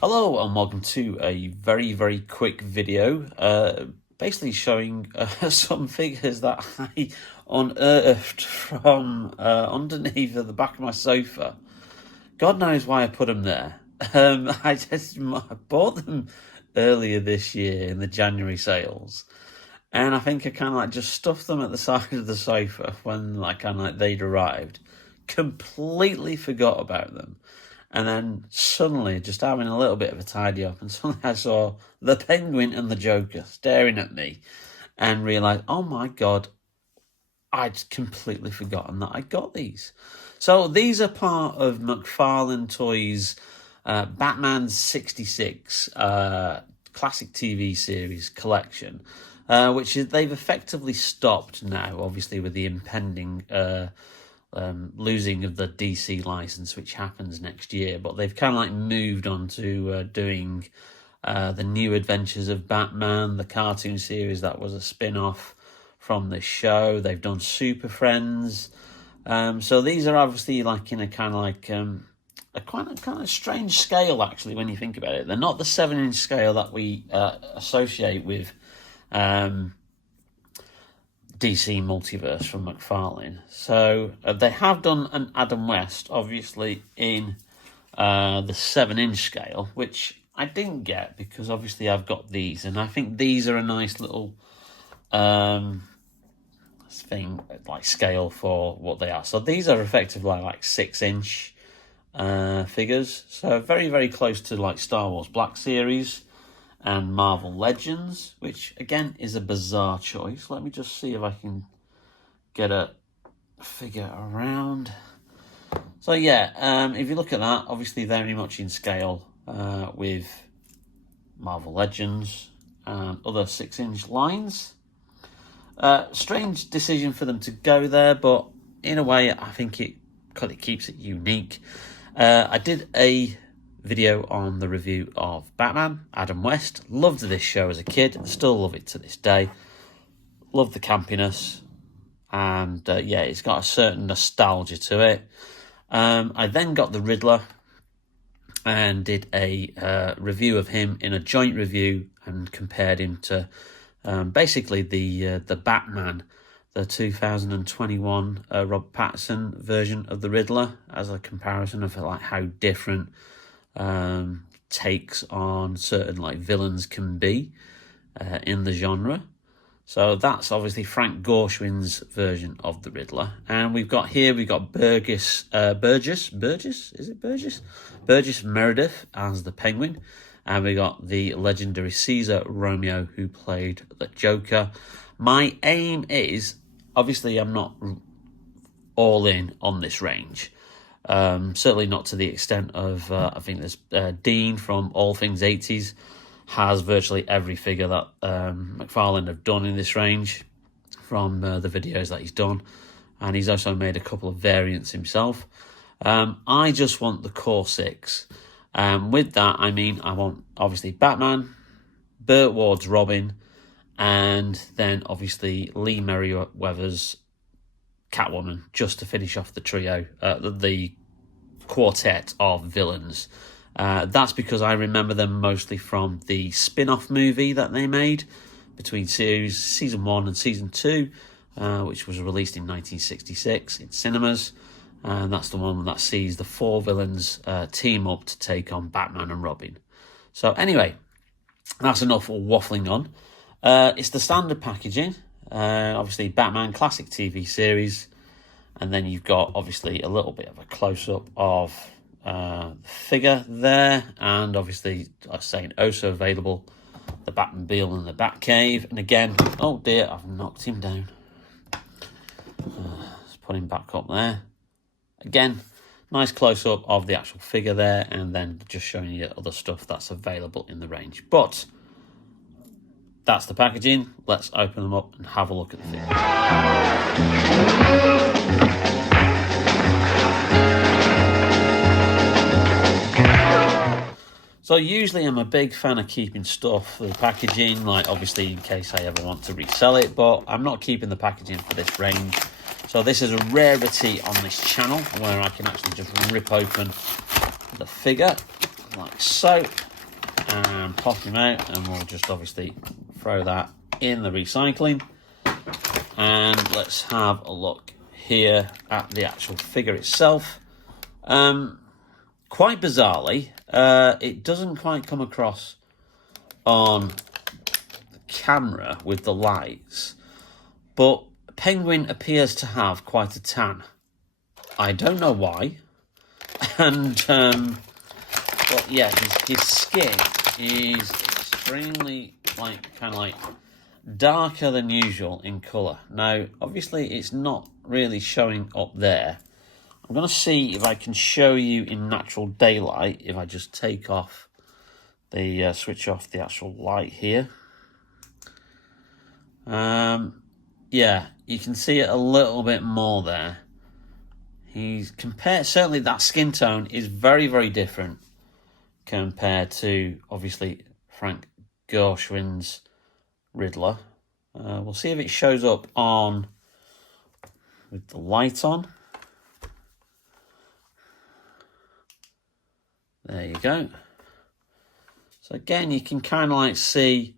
Hello and welcome to a very quick video basically showing some figures that I unearthed from underneath the back of my sofa. God knows why I put them there. I bought them earlier this year in the January sales, and I think I kind of like just stuffed them at the side of the sofa when they'd arrived. Completely forgot about them. And then suddenly, just having a little bit of a tidy up, and suddenly I saw the Penguin and the Joker staring at me and realised, oh my God, I'd completely forgotten that I got these. So these are part of McFarlane Toys' Batman 66 classic TV series collection, which they've effectively stopped now, obviously with the impending losing of the DC license, which happens next year. But they've kind of like moved on to doing the New Adventures of Batman, the cartoon series that was a spin-off from this show. They've done Super Friends. So these are obviously like in a kind of like a kind of strange scale, actually, when you think about it. They're not the 7-inch scale that we associate with DC Multiverse from McFarlane. So they have done an Adam West, obviously, in the 7-inch scale, which I didn't get because obviously I've got these, and I think these are a nice little thing, like scale for what they are. So these are effectively like 6-inch figures, so very close to like Star Wars Black Series and Marvel Legends, which again is a bizarre choice. Let me just see if I can get a figure around. So yeah, if you look at that, obviously very much in scale with Marvel Legends and other 6-inch lines. Strange decision for them to go there, but in a way I think it keeps it unique. I did a video on the review of Batman, Adam West. Loved this show as a kid, still love it to this day. Love the campiness, and yeah, it's got a certain nostalgia to it. I then got the Riddler and did a review of him in a joint review and compared him to basically the Batman, the 2021 Robert Pattinson version of the Riddler, as a comparison of like how different takes on certain like villains can be in the genre. So that's obviously Frank Gorshin's version of the Riddler, and we've got Burgess Meredith as the Penguin, and we got the legendary Caesar Romeo, who played the Joker. My aim is, obviously I'm not all in on this range. Certainly not to the extent of, I think there's Dean from All Things 80s has virtually every figure that McFarlane have done in this range from the videos that he's done. And he's also made a couple of variants himself. I just want the core 6. With that, I mean, I want obviously Batman, Burt Ward's Robin, and then obviously Lee Merriweather's Catwoman, just to finish off the trio, the quartet of villains. That's because I remember them mostly from the spin-off movie that they made between season 1 and season 2, which was released in 1966 in cinemas. And that's the one that sees the 4 villains team up to take on Batman and Robin. So anyway, that's enough waffling on. It's the standard packaging. Obviously Batman classic TV series, and then you've got obviously a little bit of a close-up of the figure there, and obviously I was saying also available the Batmobile and the Batcave. And again, oh dear, I've knocked him down. Let's put him back up there. Again, nice close-up of the actual figure there, and then just showing you other stuff that's available in the range. But that's the packaging. Let's open them up and have a look at the figure. So usually I'm a big fan of keeping stuff for the packaging, like obviously in case I ever want to resell it, but I'm not keeping the packaging for this range. So this is a rarity on this channel where I can actually just rip open the figure like so, and pop him out, and we'll just obviously throw that in the recycling. And let's have a look here at the actual figure itself. Quite bizarrely, it doesn't quite come across on the camera with the lights, but Penguin appears to have quite a tan. I don't know why. And but yeah, his skin is extremely kind of darker than usual in colour. Now, obviously, it's not really showing up there. I'm going to see if I can show you in natural daylight if I just take off the switch off the actual light here. Yeah, you can see it a little bit more there. Certainly that skin tone is very, very different compared to, obviously, Frank Gershwin's Riddler. We'll see if it shows up on with the light on. There you go. So again, you can kind of see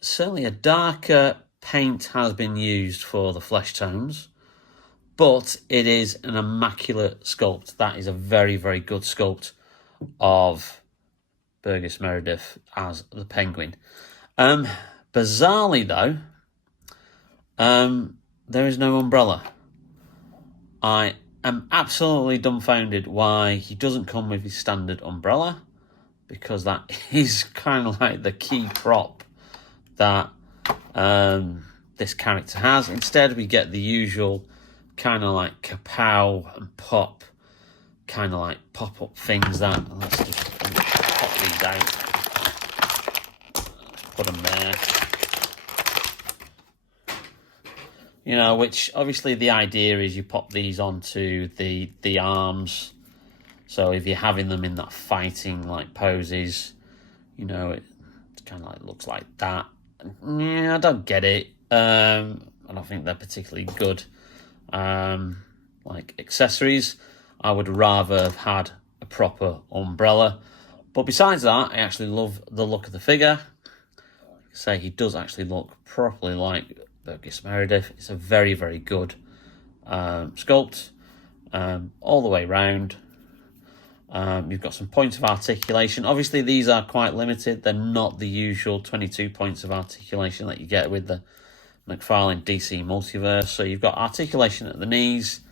certainly a darker paint has been used for the flesh tones, but it is an immaculate sculpt. That is a very, very good sculpt of Burgess Meredith as the Penguin. Bizarrely though, there is no umbrella. I am absolutely dumbfounded why he doesn't come with his standard umbrella, because that is kind of the key prop that this character has. Instead, we get the usual kind of kapow and pop, kind of pop-up things that, let's just pop these out, put them there. You know, which obviously the idea is you pop these onto the arms. So if you're having them in that fighting poses, you know, it kind of looks like that. Yeah, I don't get it. I don't think they're particularly good. Accessories, I would rather have had a proper umbrella. But besides that, I actually love the look of the figure. Say he does actually look properly like Burgess Meredith. It's a very, very good sculpt all the way round. You've got some points of articulation. Obviously, these are quite limited. They're not the usual 22 points of articulation that you get with the McFarlane DC Multiverse. So you've got articulation at the knees.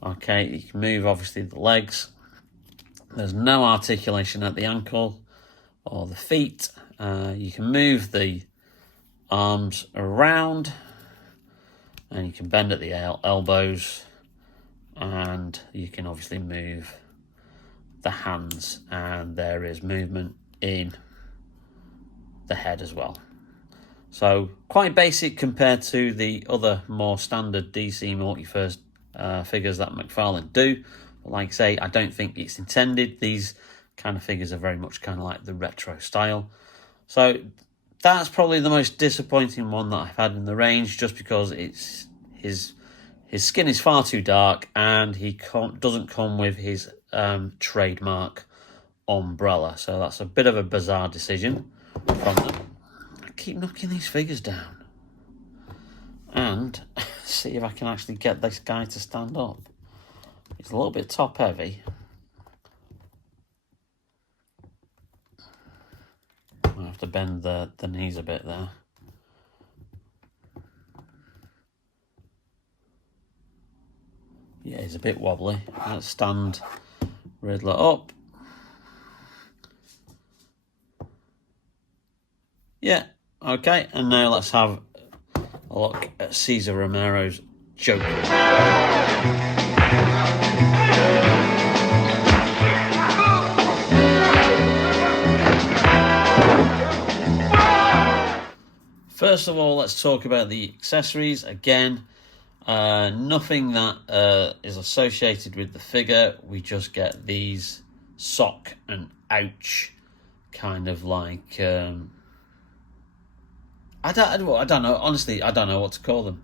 Okay, you can move, obviously, the legs. There's no articulation at the ankle or the feet. You can move the arms around, and you can bend at the elbows, and you can obviously move the hands, and there is movement in the head as well. So quite basic compared to the other more standard DC Multiverse figures that McFarlane do. But like I say, I don't think it's intended. These kind of figures are very much kind of like the retro style. So that's probably the most disappointing one that I've had in the range, just because it's his skin is far too dark, and he doesn't come with his trademark umbrella. So that's a bit of a bizarre decision from them. I keep knocking these figures down, and see if I can actually get this guy to stand up. He's a little bit top heavy. I have to bend the knees a bit there. Yeah, he's a bit wobbly. Let's stand Riddler up. Yeah, okay. And now let's have a look at Cesar Romero's Joker. First of all, let's talk about the accessories. Again, nothing that is associated with the figure. We just get these sock and ouch kind of I don't know. Honestly, I don't know what to call them.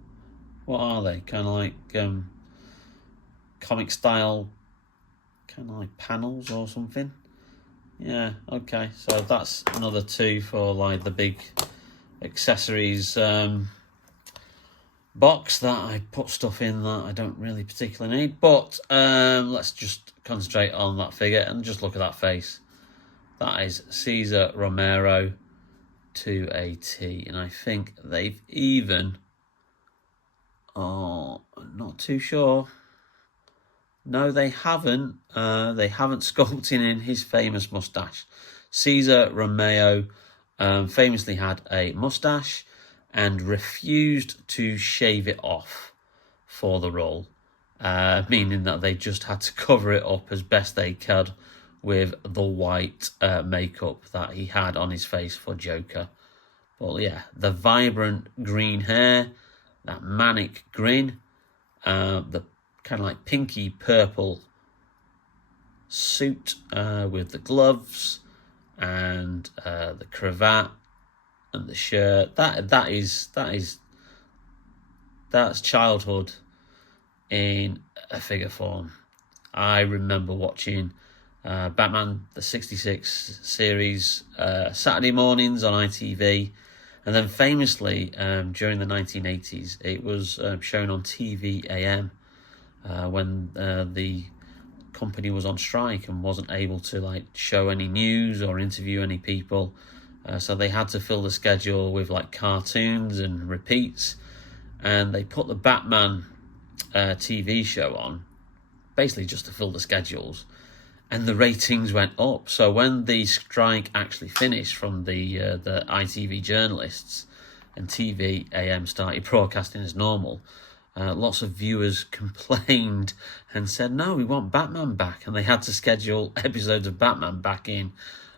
What are they? Kind of like comic style, kind of like panels or something. Yeah, okay. So that's another 2 for like the big accessories box that I put stuff in that I don't really particularly need. But let's just concentrate on that figure and just look at that face. That is Cesar Romero to a T, and I think they've even, oh, I'm not too sure. No, they haven't. They haven't sculpted in his famous mustache. Cesar Romero famously had a mustache and refused to shave it off for the role, meaning that they just had to cover it up as best they could with the white makeup that he had on his face for Joker. But yeah, the vibrant green hair, that manic grin, the kind of like pinky purple suit with the gloves and the cravat and the shirt. That's childhood in a figure form. I remember watching Batman the 66 series Saturday mornings on ITV, and then famously during the 1980s it was shown on TV AM when the company was on strike and wasn't able to like show any news or interview any people, so they had to fill the schedule with like cartoons and repeats, and they put the Batman TV show on basically just to fill the schedules, and the ratings went up. So when the strike actually finished from the ITV journalists and TV AM started broadcasting as normal, lots of viewers complained and said, no, we want Batman back. And they had to schedule episodes of Batman back in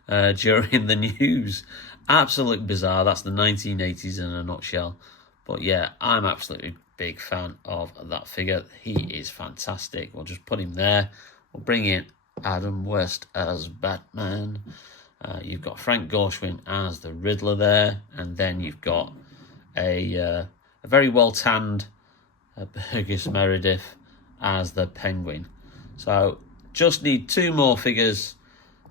during the news. Absolutely bizarre. That's the 1980s in a nutshell. But yeah, I'm absolutely big fan of that figure. He is fantastic. We'll just put him there. We'll bring in Adam West as Batman. You've got Frank Gorshin as the Riddler there. And then you've got a very well-tanned Burgess Meredith as the Penguin. So just need 2 more figures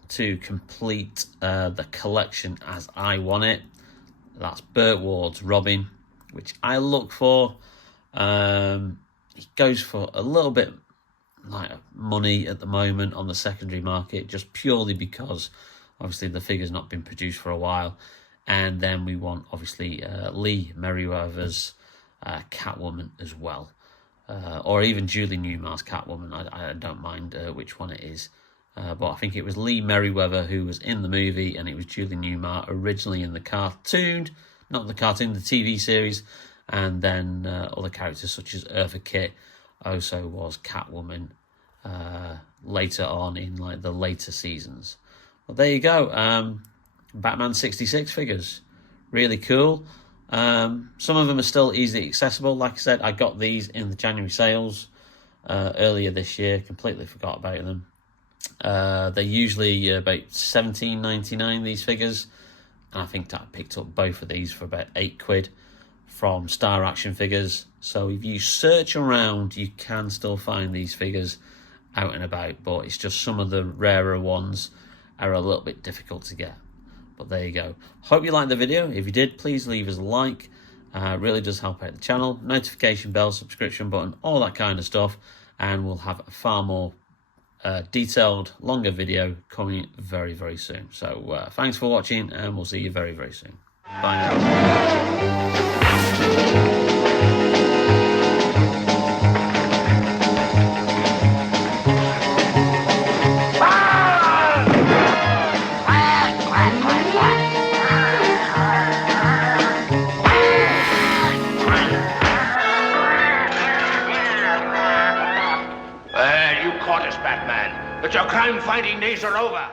to complete the collection as I want it. That's Burt Ward's Robin, which I look for. He goes for a little bit like money at the moment on the secondary market, just purely because obviously the figure's not been produced for a while. And then we want obviously Lee Merriweather's Catwoman as well, or even Julie Newmar's Catwoman. I don't mind which one it is, but I think it was Lee Merriweather who was in the movie, and it was Julie Newmar originally in the cartoon, not the cartoon, the TV series, and then other characters such as Eartha Kitt also was Catwoman later on in like the later seasons. Well, there you go. Batman 66 figures, really cool. Some of them are still easily accessible. Like I said, I got these in the January sales earlier this year. Completely forgot about them. They're usually about $17.99, these figures, and I think that I picked up both of these for about £8 from Star Action Figures. So if you search around, you can still find these figures out and about, but it's just some of the rarer ones are a little bit difficult to get. But there you go. Hope you liked the video. If you did, please leave us a like. It really does help out the channel. Notification bell, subscription button, all that kind of stuff. And we'll have a far more detailed, longer video coming very, very soon. So thanks for watching, and we'll see you very, very soon. Bye now. You caught us, Batman, but your crime-fighting days are over.